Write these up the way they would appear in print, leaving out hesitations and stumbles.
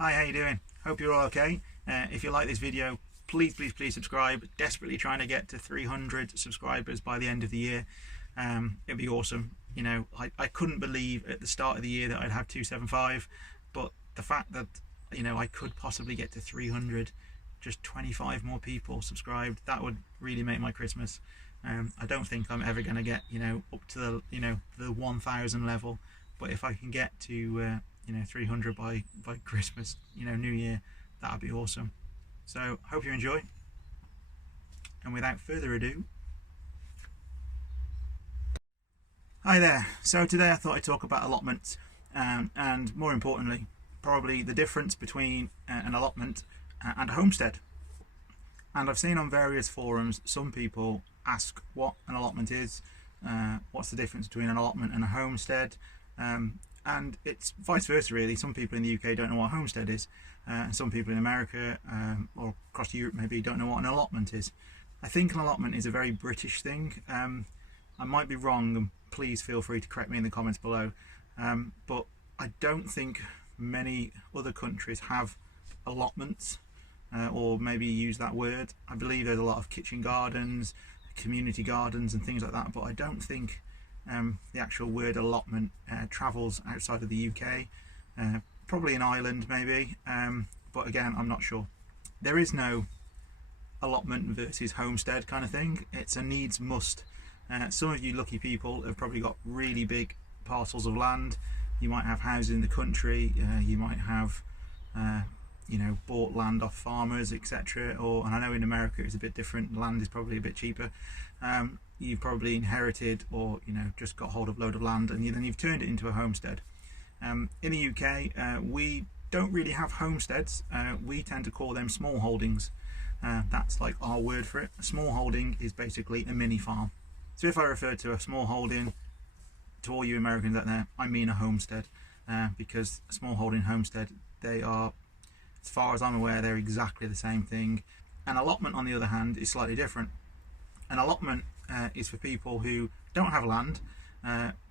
Hi, how you doing? Hope you're all okay. If you like this video, please subscribe. Desperately trying to get to 300 subscribers by the end of the year. It'd be awesome. You know, I couldn't believe at the start of the year that I'd have 275, but the fact that, you know, I could possibly get to 300, just 25 more people subscribed, that would really make my Christmas. I don't think I'm ever going to get, you know, up to the, you know, the 1,000 level, but if I can get to you know, 300 by Christmas, you know, New Year, that would be awesome. So hope you enjoy, and without further ado, hi there. So today I thought I'd talk about allotments, and more importantly probably the difference between an allotment and a homestead. And I've seen on various forums some people ask what an allotment is, what's the difference between an allotment and a homestead, and it's vice versa really. Some people in the UK don't know what a homestead is, and some people in America or across Europe maybe don't know what an allotment is. I think an allotment is a very British thing. I might be wrong, and please feel free to correct me in the comments below, but I don't think many other countries have allotments, or maybe use that word. I believe there's a lot of kitchen gardens, community gardens and things like that, but I don't think the actual word allotment travels outside of the UK. Probably in Ireland maybe, but again I'm not sure. There is no allotment versus homestead kind of thing. It's a needs must. Some of you lucky people have probably got really big parcels of land. You might have houses in the country, you might have you know, bought land off farmers, etc. Or, and I know in America it's a bit different, land is probably a bit cheaper. You've probably inherited, or, you know, just got hold of a load of land and then you've turned it into a homestead. In the UK we don't really have homesteads. We tend to call them small holdings. That's like our word for it. A small holding is basically a mini farm. So if I refer to a small holding, to all you Americans out there, I mean a homestead, because a small holding homestead, they are, as far as I'm aware, they're exactly the same thing. An allotment, on the other hand, is slightly different. An allotment is for people who don't have land,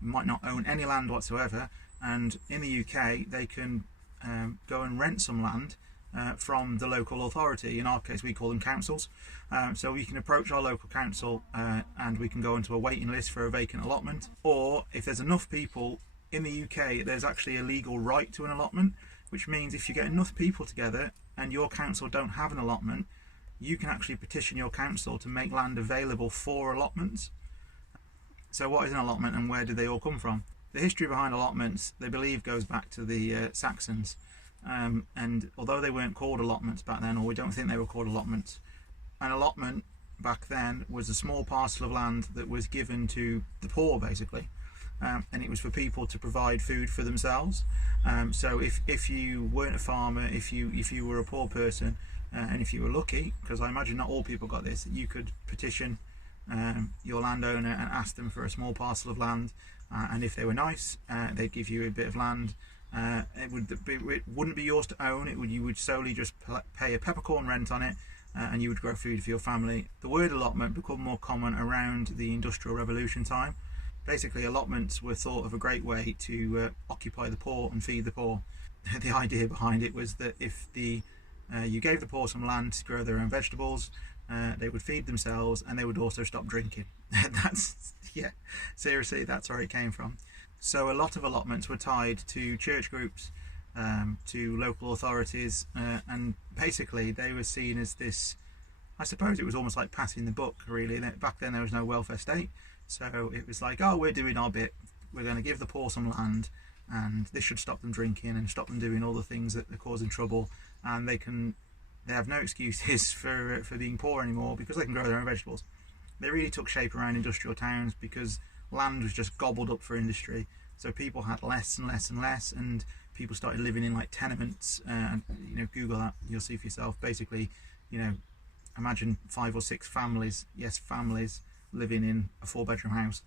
might not own any land whatsoever, and in the UK they can go and rent some land from the local authority. In our case we call them councils. So we can approach our local council and we can go into a waiting list for a vacant allotment, or if there's enough people in the UK, there's actually a legal right to an allotment, which means if you get enough people together and your council don't have an allotment, you can actually petition your council to make land available for allotments. So what is an allotment and where did they all come from? The history behind allotments, they believe, goes back to the Saxons, and although they weren't called allotments back then, or we don't think they were called allotments, an allotment back then was a small parcel of land that was given to the poor basically. And it was for people to provide food for themselves. So if you weren't a farmer, if you were a poor person, and if you were lucky, because I imagine not all people got this, you could petition your landowner and ask them for a small parcel of land, and if they were nice, they'd give you a bit of land. It wouldn't be yours to own. You would solely just pay a peppercorn rent on it, and you would grow food for your family. The word allotment became more common around the Industrial Revolution time. Basically, allotments were thought of a great way to occupy the poor and feed the poor. The idea behind it was that if you gave the poor some land to grow their own vegetables, they would feed themselves and they would also stop drinking. That's, yeah, seriously, that's where it came from. So a lot of allotments were tied to church groups, to local authorities, and basically they were seen as this, I suppose it was almost like passing the buck really. Back then there was no welfare state. So it was like, oh, we're doing our bit, we're going to give the poor some land, and this should stop them drinking and stop them doing all the things that are causing trouble, and they have no excuses for being poor anymore because they can grow their own vegetables. They really took shape around industrial towns because land was just gobbled up for industry, so people had less and less and less, and people started living in like tenements. And you know, Google that, you'll see for yourself. Basically, you know, imagine 5 or 6 families, yes, families, living in a 4-bedroom house.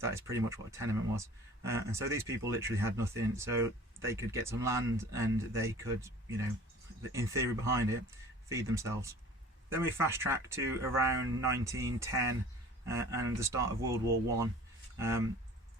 That is pretty much what a tenement was. And so these people literally had nothing, so they could get some land and they could, you know, in theory behind it, feed themselves. Then we fast track to around 1910 and the start of World War I.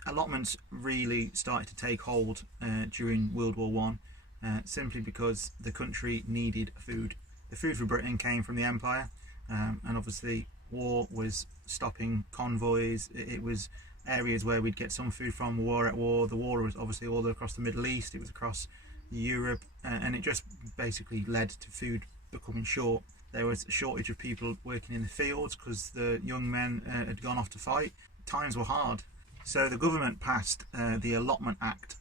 Allotments really started to take hold during World War I. simply because the country needed food. The food for Britain came from the Empire, and obviously war was stopping convoys. It was areas where we'd get some food from. War at war. The war was obviously all across the Middle East. It was across Europe, and it just basically led to food becoming short. There was a shortage of people working in the fields because the young men had gone off to fight. Times were hard. So the government passed the Allotment Act.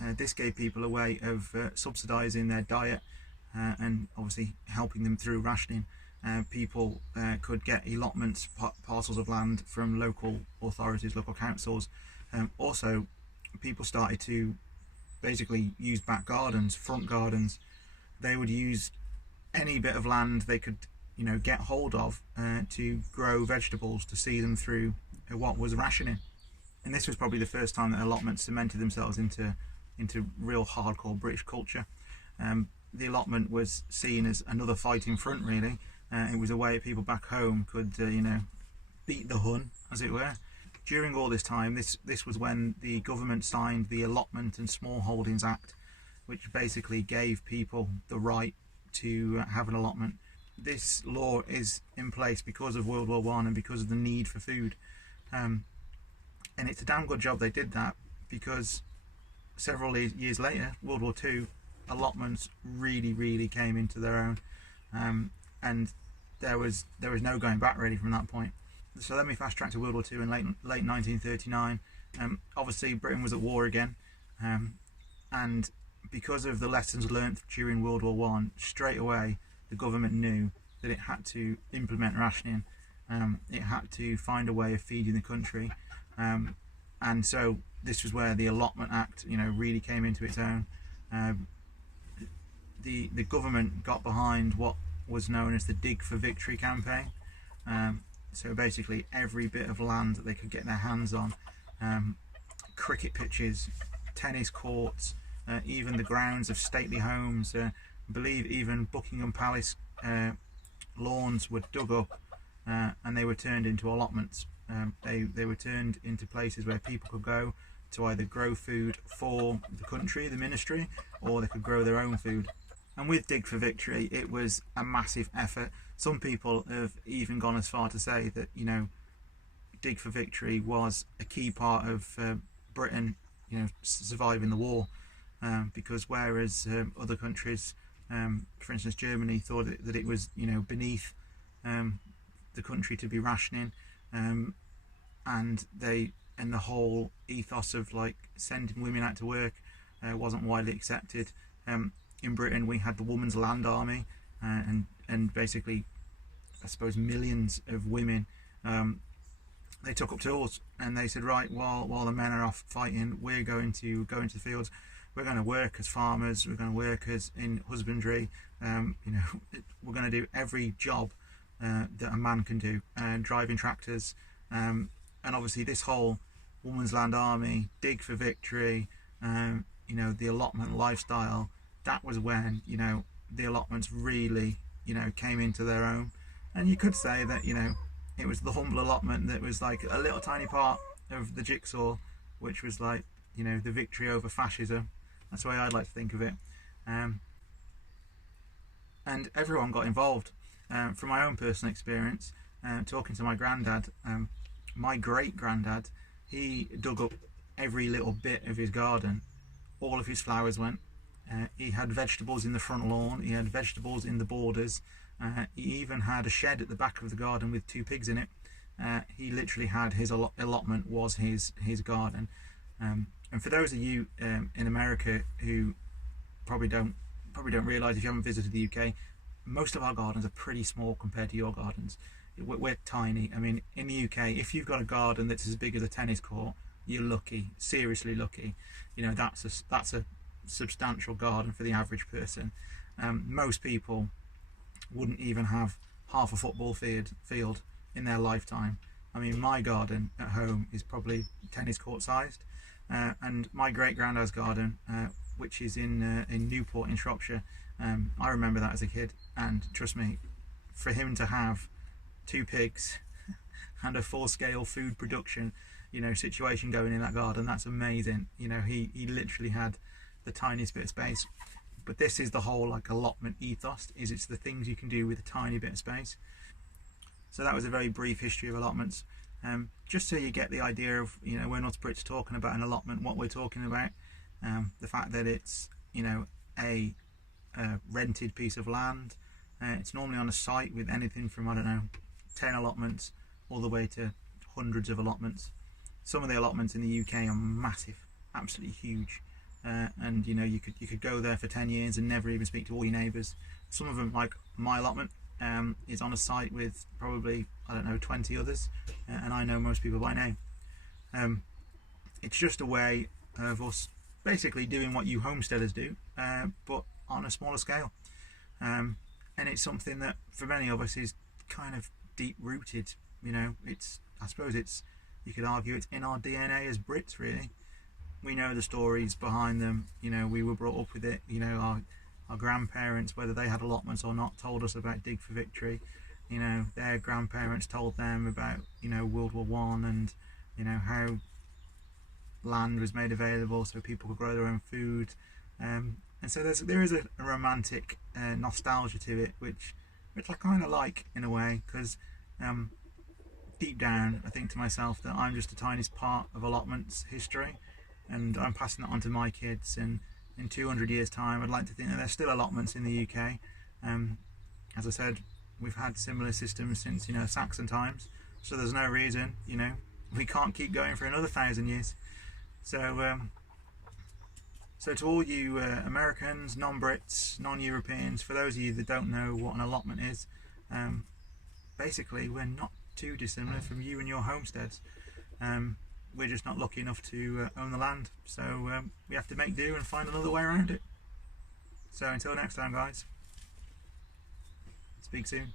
This gave people a way of subsidising their diet and obviously helping them through rationing. People could get allotments, parcels of land from local authorities, local councils. Also, people started to basically use back gardens, front gardens. They would use any bit of land they could, get hold of to grow vegetables to see them through what was rationing. And this was probably the first time that allotments cemented themselves into real hardcore British culture. The allotment was seen as another fighting front, really. It was a way people back home could, beat the Hun, as it were. During all this time, this was when the government signed the Allotment and Small Holdings Act, which basically gave people the right to have an allotment. This law is in place because of World War I and because of the need for food. And it's a damn good job they did that, because several years later, World War II, allotments really came into their own, and there was no going back really from that point. So let me fast track to World War II in late 1939. Obviously Britain was at war again, and because of the lessons learnt during World War I, straight away the government knew that it had to implement rationing. It had to find a way of feeding the country. And so this was where the Allotment Act, really came into its own. The government got behind what was known as the Dig for Victory campaign. So basically every bit of land that they could get their hands on, cricket pitches, tennis courts, even the grounds of stately homes, I believe even Buckingham Palace lawns were dug up, and they were turned into allotments. They were turned into places where people could go to either grow food for the country, the ministry, or they could grow their own food. And with Dig for Victory, it was a massive effort. Some people have even gone as far to say that, Dig for Victory was a key part of Britain, surviving the war, because whereas other countries, for instance Germany, thought that it was, beneath the country to be rationing, and the whole ethos of sending women out to work wasn't widely accepted. In Britain we had the Women's Land Army, and basically I suppose millions of women, they took up tools and they said, right, while the men are off fighting, we're going to go into the fields, we're going to work as farmers, we're going to work as in husbandry, we're going to do every job that a man can do, driving tractors, and obviously this whole Women's Land Army, Dig for Victory, the allotment lifestyle, that was when the allotments really came into their own. And you could say that it was the humble allotment that was like a little tiny part of the jigsaw, which was the victory over fascism. That's the way I'd like to think of it. And everyone got involved. From my own personal experience, talking to my granddad, my great granddad, he dug up every little bit of his garden. All of his flowers went. He had vegetables in the front lawn, he had vegetables in the borders, he even had a shed at the back of the garden with 2 pigs in it. He literally had his allotment was his garden. And for those of you in America who probably don't realise, if you haven't visited the UK, most of our gardens are pretty small compared to your gardens. We're tiny. I mean, in the UK, if you've got a garden that's as big as a tennis court, you're lucky, seriously lucky. That's a substantial garden for the average person. Most people wouldn't even have half a football field in their lifetime. I mean, my garden at home is probably tennis court sized, and my great granddad's garden, which is in Newport in Shropshire, I remember that as a kid, and trust me, for him to have 2 pigs and a full-scale food production situation going in that garden, that's amazing. He literally had the tiniest bit of space. But this is the whole like allotment ethos, is it's the things you can do with a tiny bit of space. So that was a very brief history of allotments. Just so you get the idea of, you know, when us Brits talking about an allotment, what we're talking about. The fact that it's, you know, a rented piece of land. It's normally on a site with anything from, I don't know, 10 allotments all the way to hundreds of allotments. Some of the allotments in the UK are massive, absolutely huge. And you know, you could go there for 10 years and never even speak to all your neighbours. Some of them, like my allotment, is on a site with probably, I don't know, 20 others, and I know most people by name. It's just a way of us basically doing what you homesteaders do, but on a smaller scale. And it's something that for many of us is kind of deep rooted. You know, I suppose you could argue it's in our DNA as Brits, really. We know the stories behind them. You know, we were brought up with it. You know, our grandparents, whether they had allotments or not, told us about Dig for Victory. You know, their grandparents told them about, you know, World War One, and you know how land was made available so people could grow their own food. And so there is a romantic nostalgia to it, which I kind of like in a way, because deep down I think to myself that I'm just the tiniest part of allotments history, and I'm passing that on to my kids. And in 200 years time I'd like to think that there's still allotments in the UK. As I said, we've had similar systems since, you know, Saxon times, so there's no reason, you know, we can't keep going for another 1,000 years. So to all you Americans, non-Brits, non-Europeans, for those of you that don't know what an allotment is, basically we're not too dissimilar from you and your homesteads. We're just not lucky enough to own the land, so we have to make do and find another way around it. So until next time, guys, speak soon.